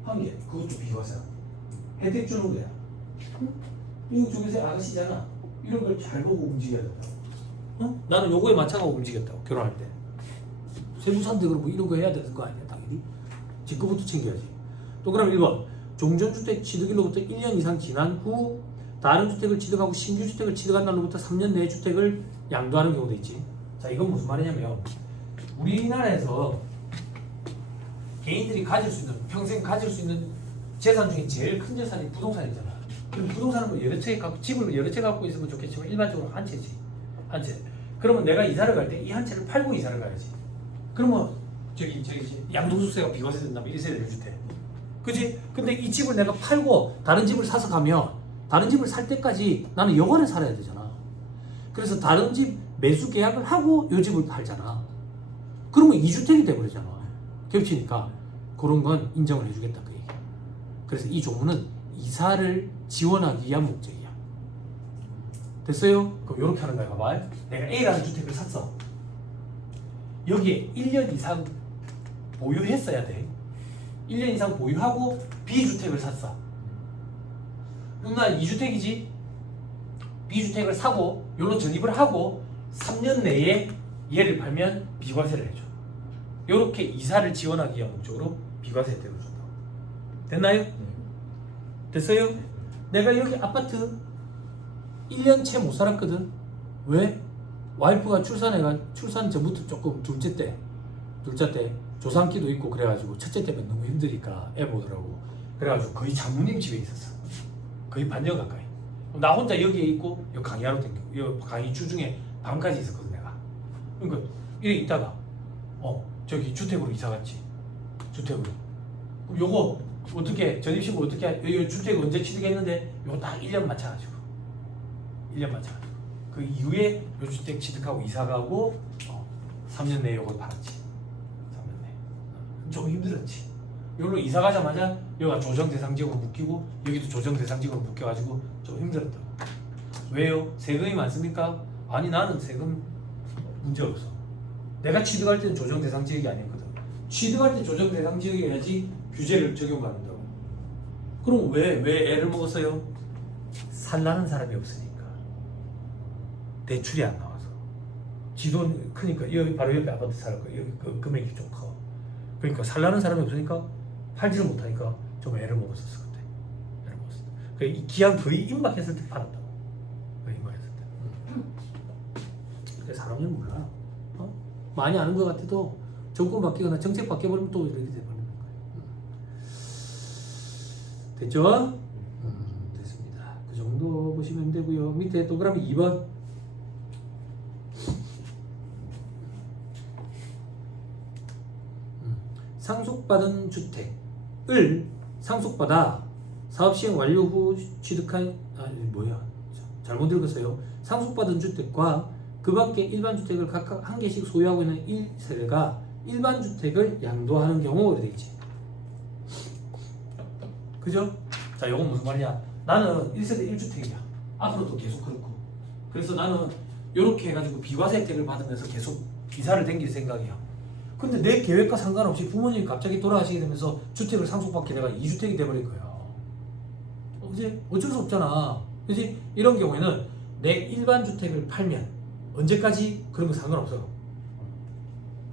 1개. 그것도 비과세야. 혜택 주는 거야. 미국 중에서 아가씨잖아. 이런 걸 잘 보고 움직여야 된다고. 나는 요거에 맞춰가고 움직였다고. 결혼할 때. 세무사인데 그럼 뭐 이런 거 해야 되는 거 아니야 당연히. 직급부터 챙겨야지. 또 그럼 1번 종전주택 취득일로부터 1년 이상 지난 후 다른 주택을 취득하고 신규 주택을 취득한 날로부터 3년 내에 주택을 양도하는 경우도 있지. 자 이건 무슨 말이냐면 우리나라에서 개인들이 가질 수 있는 평생 가질 수 있는 재산 중에 제일 큰 재산이 부동산이잖아. 그럼 부동산은 뭐 여러 채 갖고 집을 여러 채 갖고 있으면 좋겠지만 일반적으로 한 채지. 한 채. 그러면 내가 이사를 갈 때 이 한 채를 팔고 이사를 가야지. 그러면 저기 양도소득세가 비과세 된다면 1세대 1주택. 그지? 근데 이 집을 내가 팔고 다른 집을 사서 가면 다른 집을 살 때까지 나는 여관에 살아야 되잖아. 그래서 다른 집 매수 계약을 하고 이 집을 팔잖아. 그러면 2주택이 돼버리잖아. 겹치니까 그런 건 인정을 해주겠다 그 얘기야. 그래서 이 조문은 이사를 지원하기 위한 목적이야. 됐어요? 그럼 이렇게 하는 거야. 봐봐. 내가 A라는 주택을 샀어. 여기에 1년 이상 보유했어야 돼. 1년 이상 보유하고 B주택을 샀어. 그럼 난 2주택이지. B주택을 사고 요런 전입을 하고 3년 내에 얘를 팔면 비과세를 해줘. 요렇게 이사를 지원하기 위한 목적으로 비과세 혜택을 준다. 됐나요? 됐어요? 내가 여기 아파트 1년 채 못 살았거든. 왜? 와이프가 출산 전부터 조금 둘째 때 조산기도 있고 그래가지고 첫째 때문에 너무 힘드니까 애 보더라고. 그래가지고 거의 장모님 집에 있었어. 거의 반년 가까이. 나 혼자 여기에 있고 여기 강의하러 댕기고 여기 강의 주중에 밤까지 있었거든 내가. 그러니까 이래 있다가 저기 주택으로 이사 갔지. 주택으로. 그럼 요거 어떻게 전입신고 어떻게 이 주택 언제 취득했는데 요거 딱 1년 맞춰가지고 1년 맞춰가지고 그 이후에 요 주택 취득하고 이사 가고 3년 내에 요걸 팔았지. 3년 내에 좀 힘들었지. 여기로 이사 가자마자 여기가 조정 대상 지역으로 묶이고 여기도 조정 대상 지역으로 묶여가지고 좀 힘들었다고. 왜요? 세금이 많습니까? 아니 나는 세금 문제 없어. 내가 취득할 때는 조정 대상 지역이 아니거든. 취득할 때 조정 대상 지역이어야지 규제를 적용받는다고. 그럼 왜 애를 먹었어요? 살라는 사람이 없으니까. 대출이 안 나와서. 지돈 크니까 여기 바로 옆에 아파트 살 거야. 여기 그 금액이 좀 커. 그러니까 살라는 사람이 없으니까 팔지를 못하니까 좀 애를 먹었었어 그때. 애를 먹었어. 그 이 기한 거의 임박했을 때 팔았다고. 거의 임박했을 때. 근데 사람들은 몰라. 많이 아는 것 같아도 정권 바뀌거나 정책 바뀌어버리면 또 이렇게 돼버리는 거예요. 됐죠? 됐습니다. 그 정도 보시면 되고요. 밑에 동그라미 2번. 상속받은 주택을 상속받아 사업시행 완료 후 취득한 잘못 읽었어요. 상속받은 주택과 그 밖에 일반 주택을 각각 한 개씩 소유하고 있는 1세대가 일반 주택을 양도하는 경우 이렇게 되겠지. 그죠? 자, 이건 무슨 말이야? 나는 1세대 1주택이야. 앞으로도 계속 그렇고. 그래서 나는 이렇게 해가지고 비과세 혜택을 받으면서 계속 이사를 댕길 생각이야. 근데 내 계획과 상관없이 부모님이 갑자기 돌아가시게 되면서 주택을 상속받게 내가 2주택이 돼버린 거야. 그지? 어쩔 수 없잖아. 그지? 이런 경우에는 내 일반 주택을 팔면 언제까지 그런 거 상관없어.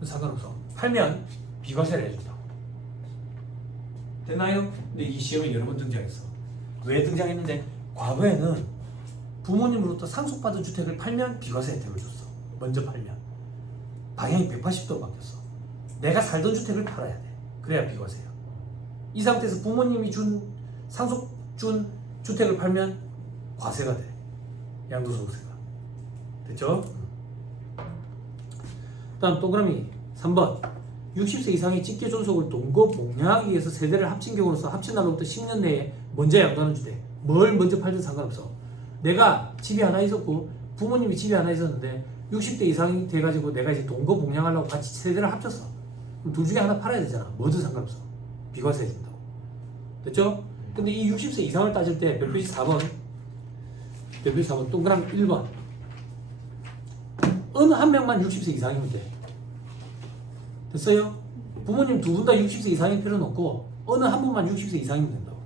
상관없어. 팔면 비과세를 해준다고. 됐나요? 근데 이 시험에 여러 번 등장했어. 왜 등장했는데 과거에는 부모님으로부터 상속받은 주택을 팔면 비과세 혜택을 줬어. 먼저 팔면. 방향이 180도로 바뀌었어. 내가 살던 주택을 팔아야 돼. 그래야 비과세야. 이 상태에서 부모님이 상속 준 주택을 팔면 과세가 돼. 양도소득세가. 됐죠? 다음 동그라미 3번. 60세 이상의 직계 존속을 동거 복양하기 위해서 세대를 합친 경우로서 합친 날로부터 10년 내에 먼저 양도하는 주택. 뭘 먼저 팔든 상관없어. 내가 집이 하나 있었고 부모님이 집이 하나 있었는데 60대 이상이 돼가지고 내가 이제 동거 복양하려고 같이 세대를 합쳤어. 그럼 둘 중에 하나 팔아야 되잖아. 뭐든 상관없어. 비과세 해준다고. 됐죠? 근데 이 60세 이상을 따질 때 별표시 4번 별표시 4번 동그라미 1번 어느 한 명만 60세 이상이면 돼. 됐어요? 부모님 두 분 다 60세 이상일 필요는 없고 어느 한 분만 60세 이상이면 된다고.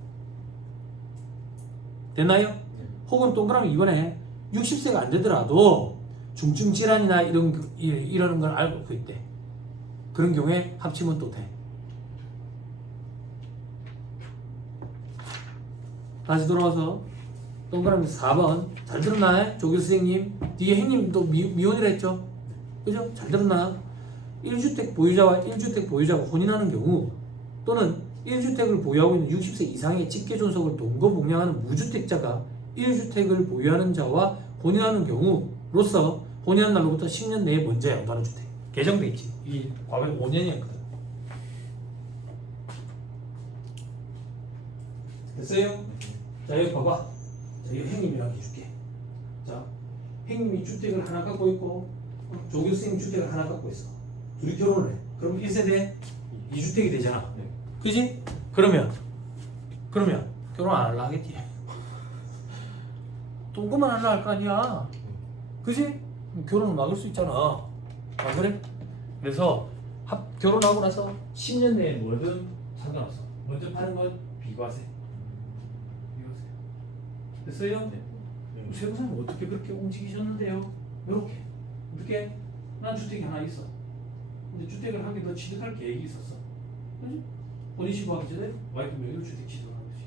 됐나요? 혹은 동그라미 2번에 60세가 안 되더라도 중증 질환이나 이러는 걸 알고 있대. 그런 경우에 합치면 또 돼. 다시 돌아와서 동그라미 4번 잘 들었나? 조교 선생님 뒤에 형님도 미혼이라 했죠? 그죠? 잘 들었나? 1주택 보유자와 1주택 보유자가 혼인하는 경우 또는 1주택을 보유하고 있는 60세 이상의 직계 존속을 동거 복양하는 무주택자가 1주택을 보유하는 자와 혼인하는 경우로서 혼인한 날로부터 10년 내에 먼저 양도하는 주택 개정돼 있지. 이 과거에 5년이었거든. 됐어요? 자 여기 봐봐. 자 이거 형님이라고 해줄게. 자 형님이 주택을 하나 갖고 있고 조교 선생님 주택을 하나 갖고 있어. 둘이 결혼을 해. 그럼 1세대 2주택이 되잖아. 네. 그지? 그러면 결혼 안 하려 하겠지. 동거만 하려 할 거 아니야. 그지? 결혼을 막을 수 있잖아. 안 그래? 그래서 결혼하고 나서 10년 내에 뭐든 상관없어. 먼저 파는 건 비과세. 됐어요? 네. 세무사님 어떻게 그렇게 움직이셨는데요? 이렇게 어떻게? 난 주택이 하나 있어. 근데 주택을 한 개 더 취득할 계획이 있었어. 그지? 혼인신고하기 전에 와이프 명의로 주택 취득하는 거지.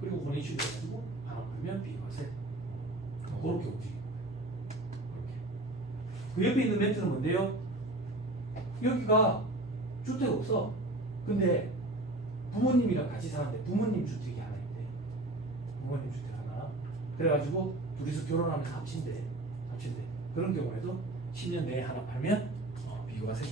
그리고 혼인신고해가지고 하나 팔면 비과세. 그렇게 움직이는 거야. 그 옆에 있는 멘트는 뭔데요? 여기가 주택 없어. 근데 부모님이랑 같이 사는데 부모님 주택이 하나 있대. 부모님 주택 하나. 그래가지고 둘이서 결혼하면서 합친대. 그런 경우에도 10년 내에 하나 팔면 비과세.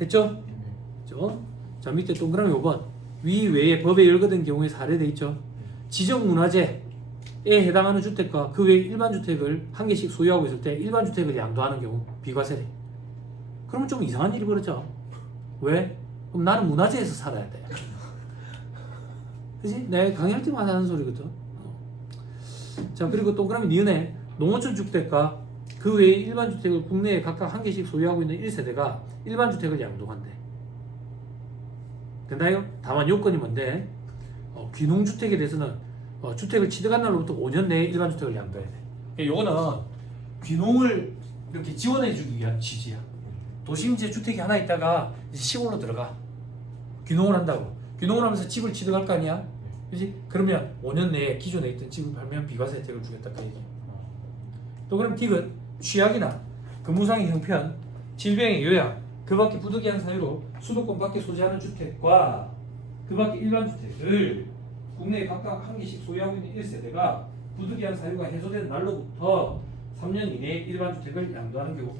됐죠? 네. 그죠? 자, 밑에 동그라미 5번. 위 외에 법에 열거된 경우에 사례돼 있죠. 지정문화재에 해당하는 주택과 그 외 일반 주택을 한 개씩 소유하고 있을 때 일반 주택을 양도하는 경우 비과세래. 그러면 좀 이상한 일이 벌어져. 왜? 그럼 나는 문화재에서 살아야 돼. 그지? 내가 강의할 때마다 하는 소리거든. 자, 그리고 동그라미 니은에 농어촌 주택과 그 외의 일반 주택을 국내에 각각 한 개씩 소유하고 있는 1세대가 일반 주택을 양도한대. 된다요? 다만 요건이 뭔데? 귀농주택에 대해서는 주택을 취득한 날로부터 5년 내에 일반 주택을 양도해야 돼. 요거는 귀농을 이렇게 지원해 주기 위한 취지야. 도심지에 주택이 하나 있다가 이제 시골로 들어가. 귀농을 한다고. 귀농을 하면서 집을 취득할 거 아니야? 그지? 그러면 5년 내에 기존에 있던 집을 팔면 비과세 혜택을 주겠다 그 얘기. 또 그럼 디귿 취약이나 근무상의 형편, 질병의 요양, 그 밖에 부득이한 사유로 수도권 밖에 소지하는 주택과 그 밖에 일반 주택을 국내에 각각 한 개씩 소유하고 있는 1세대가 부득이한 사유가 해소된 날로부터 3년 이내에 일반 주택을 양도하는 경우.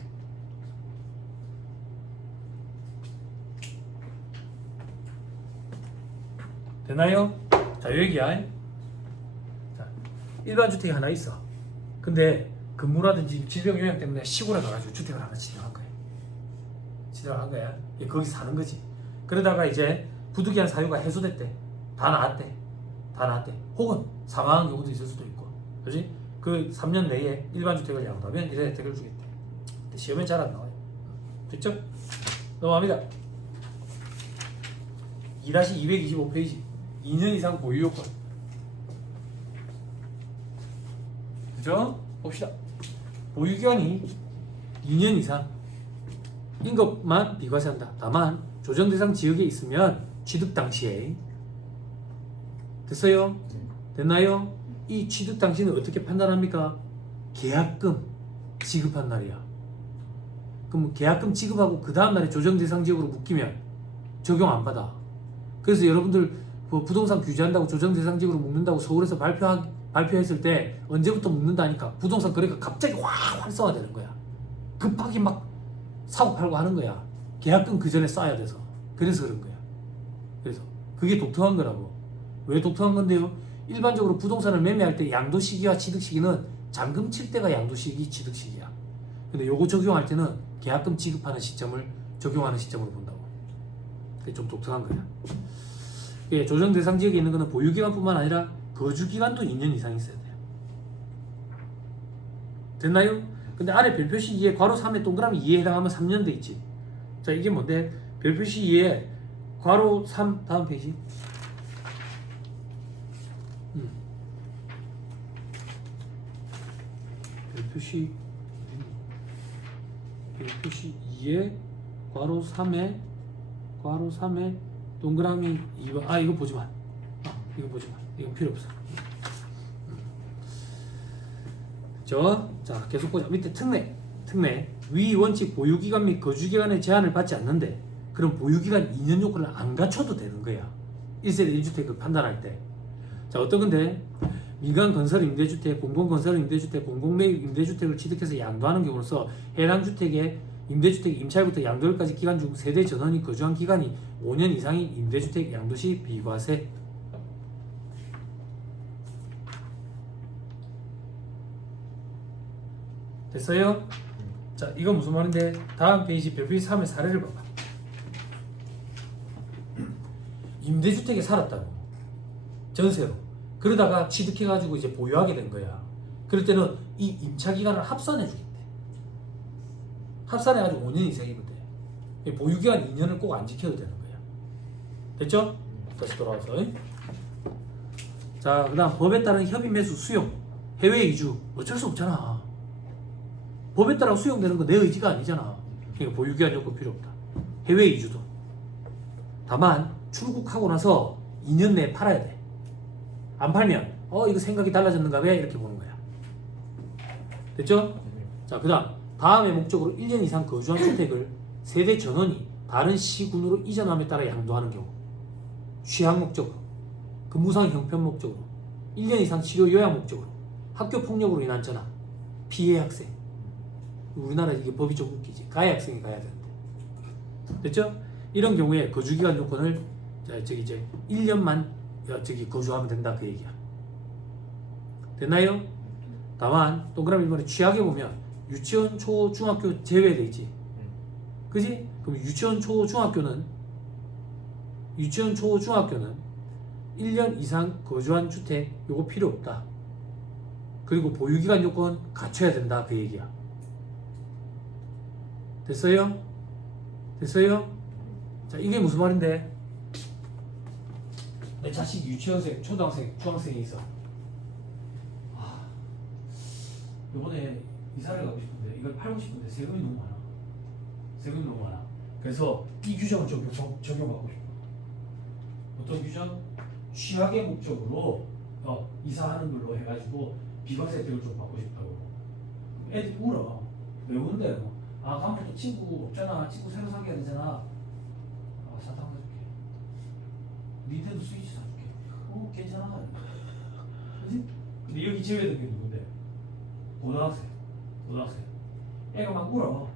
되나요? 자, 요 얘기야. 자, 일반 주택이 하나 있어. 근데 근무라든지 질병 요양 때문에 시골에 가가지고 주택을 하나 지정한 거야. 지정한 거야. 거기 사는 거지. 그러다가 이제 부득이한 사유가 해소됐대. 다 나았대. 다 나았대. 혹은 사망한 경우도 있을 수도 있고. 그렇지? 그 3년 내에 일반 주택을 양도하면 이런 혜택을 주겠대. 근데 시험에 잘 안 나와요. 됐죠? 넘어갑니다. 2-225페이지. 2년 이상 보유 요건. 그죠? 봅시다. 보유 기간이 2년 이상인 것만 비과세한다. 다만 조정 대상 지역에 있으면 취득 당시에 됐어요? 됐나요? 이 취득 당시는 어떻게 판단합니까? 계약금 지급한 날이야. 그럼 계약금 지급하고 그 다음 날에 조정 대상 지역으로 묶이면 적용 안 받아. 그래서 여러분들 부동산 규제한다고 조정 대상 지역으로 묶는다고 서울에서 발표했을 때 언제부터 묶는다니까 부동산 거래가 갑자기 확 활성화되는 거야. 급하게 막 사고 팔고 하는 거야. 계약금 그 전에 쌓아야 돼서. 그래서 그런 거야. 그래서 그게 독특한 거라고. 왜 독특한 건데요? 일반적으로 부동산을 매매할 때 양도 시기와 취득 시기는 잔금 칠 때가 양도 시기, 취득 시기야. 근데 요거 적용할 때는 계약금 지급하는 시점을 적용하는 시점으로 본다고. 그게 좀 독특한 거야. 예, 조정 대상 지역에 있는 거는 보유 기간뿐만 아니라 거주 기간도 2년 이상 있어야 돼요. 됐나요? 근데 아래 별표시 2에 괄호 3에 동그라미 2에 해당하면 3년 돼 있지. 자, 이게 뭔데? 별표시 2에 괄호 3 다음 페이지. 별표시 2에 괄호 3에 동그라미 2번. 이거 보지 마. 이거 보지 마. 이건 필요 없어. 자, 계속 보자. 밑에 특례. 위 원칙 보유기간 및 거주기간의 제한을 받지 않는데 그럼 보유기간 2년 요건을 안 갖춰도 되는 거야. 1세대 1주택을 판단할 때. 자, 어떤 건데? 민간 건설 임대주택, 공공건설 임대주택, 공공매입 임대주택을 취득해서 양도하는 경우로서 해당 주택의 임대주택 임차일부터 양도일까지 기간 중 세대 전원이 거주한 기간이 5년 이상인 임대주택 양도시 비과세. 됐어요? 자, 이건 무슨 말인데? 다음 페이지 별표시 3의 사례를 봐봐. 임대주택에 살았다고. 전세로. 그러다가 취득해가지고 이제 보유하게 된 거야. 그럴 때는 이 임차기간을 합산해주겠대. 합산해가지고 5년 이상이면 돼. 보유기간 2년을 꼭 안 지켜도 되는 거야. 됐죠? 다시 돌아와서. 자, 그 다음 법에 따른 협의 매수 수용. 해외 이주. 어쩔 수 없잖아. 법에 따라 수용되는 건 내 의지가 아니잖아. 그러니까 보유기한 요건 필요 없다. 해외 이주도. 다만 출국하고 나서 2년 내에 팔아야 돼. 안 팔면 이거 생각이 달라졌는가 왜? 이렇게 보는 거야. 됐죠? 자, 그 다음의 목적으로 1년 이상 거주한 주택을 세대 전원이 다른 시군으로 이전함에 따라 양도하는 경우, 취약 목적으로, 근무상 형편 목적으로, 1년 이상 치료 요양 목적으로, 학교 폭력으로 인한 전학, 피해 학생. 우리나라 이게 법이 좀 웃기지. 가해 학생이 가야 되는데. 됐죠? 이런 경우에 거주기간 요건을 저기 이제 1년만 저기 거주하면 된다 그 얘기야. 됐나요? 다만 동그라미 1번에 취약해 보면 유치원, 초, 중학교 제외돼 있지. 그지? 그럼 유치원, 초, 중학교는 1년 이상 거주한 주택 요거 필요 없다. 그리고 보유기간 요건 갖춰야 된다 그 얘기야. 됐어요? 됐어요? 자, 이게 무슨 말인데? 내 자식 유치원생, 초등학생, 중학생이 있어. 아, 이번에 이사를 가고 싶은데 이걸 팔고 싶은데 세금이 너무 많아. 세금이 너무 많아. 그래서 이 규정을 적용하고 싶어. 어떤 규정? 취약의 목적으로 이사하는 걸로 해가지고 비과세 혜택을 좀 받고 싶다고. 애들이 울어. 왜 우는데? 아, 다음부터 친구 없잖아. 친구 새로 사귀어야 되잖아. 아, 사탕 사줄게. 닌텐도 스위치 사줄게. 괜찮아. 그지? 근데 여기 제외된 게 누군데? 고등학생. 애가 막 울어.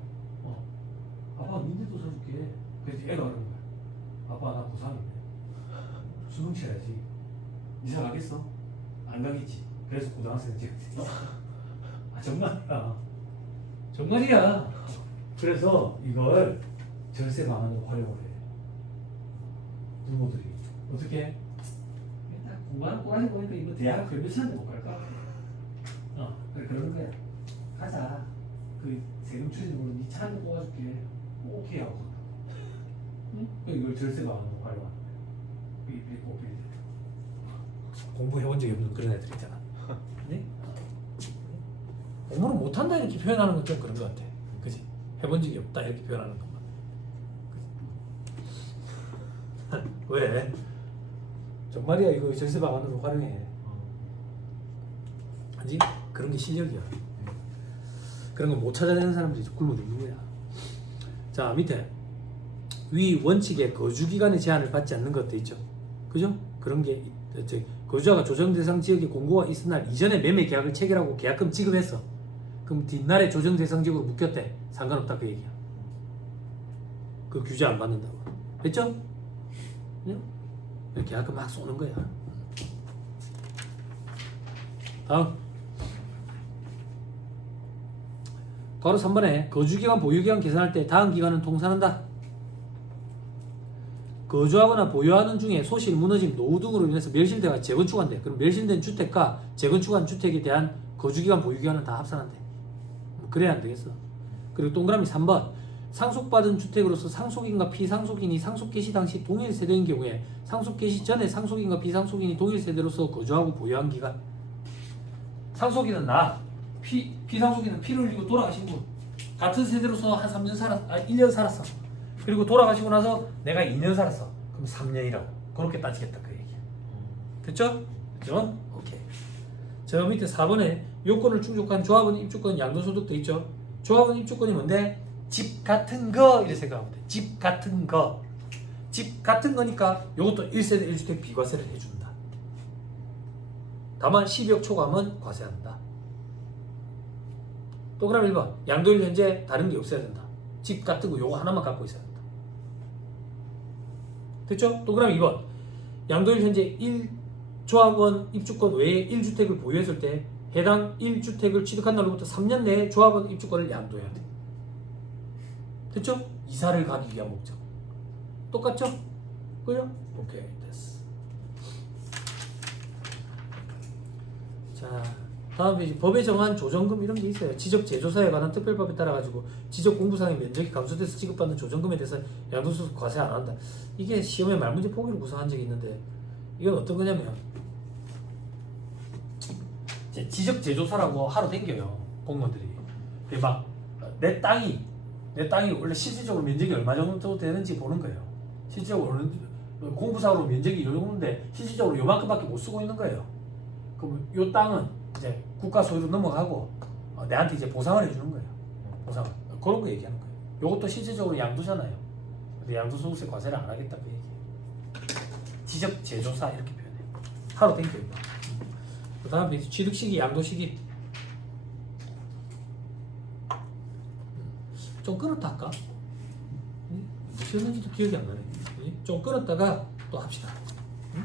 아빠 닌텐도 사줄게. 그래서 애가 그러는 거야. 아빠 나 고3인데 수능 쳐야지. 이사 가겠어? 안 가겠지. 그래서 고등학생 찍었지. 아, 정말이야. 그래서 이걸 절세 방안으로 활용을 해. 부모들이 어떻게? 일단 공부하는 꼬라지 보니까 이거 대학 별몇시간도 못 갈까? 그래 그러는 거야. 가자. 그 세금 추진으로 네 차 한 대 뽑아줄게. 오케이 하고. 응? 이걸 절세 방안으로 활용하는 거야. 공부해본 적이 없는 그런 애들 있잖아. 네? 공부를 못한다 이렇게 표현하는 건 좀 그런 것 같아. 그지? 해본 적이 없다 이렇게 표현하는 것만. 왜? 정말이야. 이거 절세 방안으로 활용해. 아니 그런 게 실력이야. 그런 거 못 찾아내는 사람들이 굶어 죽는 거야. 자, 밑에 위 원칙에 거주기간의 제한을 받지 않는 것도 있죠. 그죠? 그런 게 거주자가 조정대상 지역에 공고가 있은 날 이전에 매매 계약을 체결하고 계약금 지급했어. 그럼 뒷날에 조정대상 지역으로 묶였대. 상관없다 그 얘기야. 그 규제 안 받는다고. 됐죠? 계약금 막 쏘는 거야. 다음 바로 3번에 거주기간 보유기간 계산할 때 다음 기간은 통산한다. 거주하거나 보유하는 중에 소실, 무너짐, 노후 등으로 인해서 멸실돼가 재건축한대. 그럼 멸실된 주택과 재건축한 주택에 대한 거주기간, 보유기간은 다 합산한대. 그래야 안 되겠어. 그리고 동그라미 3번. 상속받은 주택으로서 상속인과 피상속인이 상속 개시 당시 동일 세대인 경우에 상속 개시 전에 상속인과 비상속인이 동일 세대로서 거주하고 보유한 기간. 상속인은 나, 피상속인은 피를 흘리고 돌아가신 분. 같은 세대로서 한 1년 살았어. 그리고 돌아가시고 나서 내가 2년 살았어. 그럼 3년이라고. 그렇게 따지겠다 그 얘기야. 됐죠? 됐죠? 오케이. 저 밑에 4번에 요건을 충족한 조합원, 입주권, 양도소득 돼 있죠? 조합원, 입주권이 뭔데? 집 같은 거 이렇게 생각하면 돼. 집 같은 거. 집 같은 거니까 요것도 1세대 1주택 비과세를 해준다. 다만 10억 초과하면 과세한다. 동그라미 1번. 양도일 현재 다른 게 없어야 된다. 집 같은 거 요거 하나만 갖고 있어야 된다. 됐죠? 동그라미 2번. 양도일 현재 1조합원 입주권 외에 1주택을 보유했을 때 해당 1주택을 취득한 날로부터 3년 내에 조합원 입주권을 양도해야 돼. 됐죠? 이사를 가기 위한 목적. 똑같죠? 그죠? 오케이, 됐어. 자, 다음 페이지. 법에 정한 조정금 이런 게 있어요. 지적 제조사에 관한 특별법에 따라 가지고 지적 공부상의 면적이 감소돼서 지급받는 조정금에 대해서 양도소득 과세 안 한다. 이게 시험에 말문제 포기를 구성한 적이 있는데 이건 어떤 거냐면 지적 제조사라고 하러 댕겨요 공무원들이. 막 내 땅이 원래 실질적으로 면적이 얼마 정도 되는지 보는 거예요. 실질적으로 공부상으로 면적이 이 정도인데 실질적으로 요만큼밖에 못 쓰고 있는 거예요. 그럼 이 땅은 이제 국가 소유로 넘어가고 내한테 이제 보상을 해주는 거예요. 보상을. 그런 거 얘기하는 거예요. 이것도 실질적으로 양도잖아요. 근데 양도소득세 과세를 안 하겠다 그 얘기예요. 지적 제조사 이렇게 표현해요. 하루 땡겨요. 그 다음에 취득시기, 양도시기. 좀 그렇다 할까? 무엇이었는지도 기억이 안 나네. 그지? 좀 끌었다가 또 합시다. 응?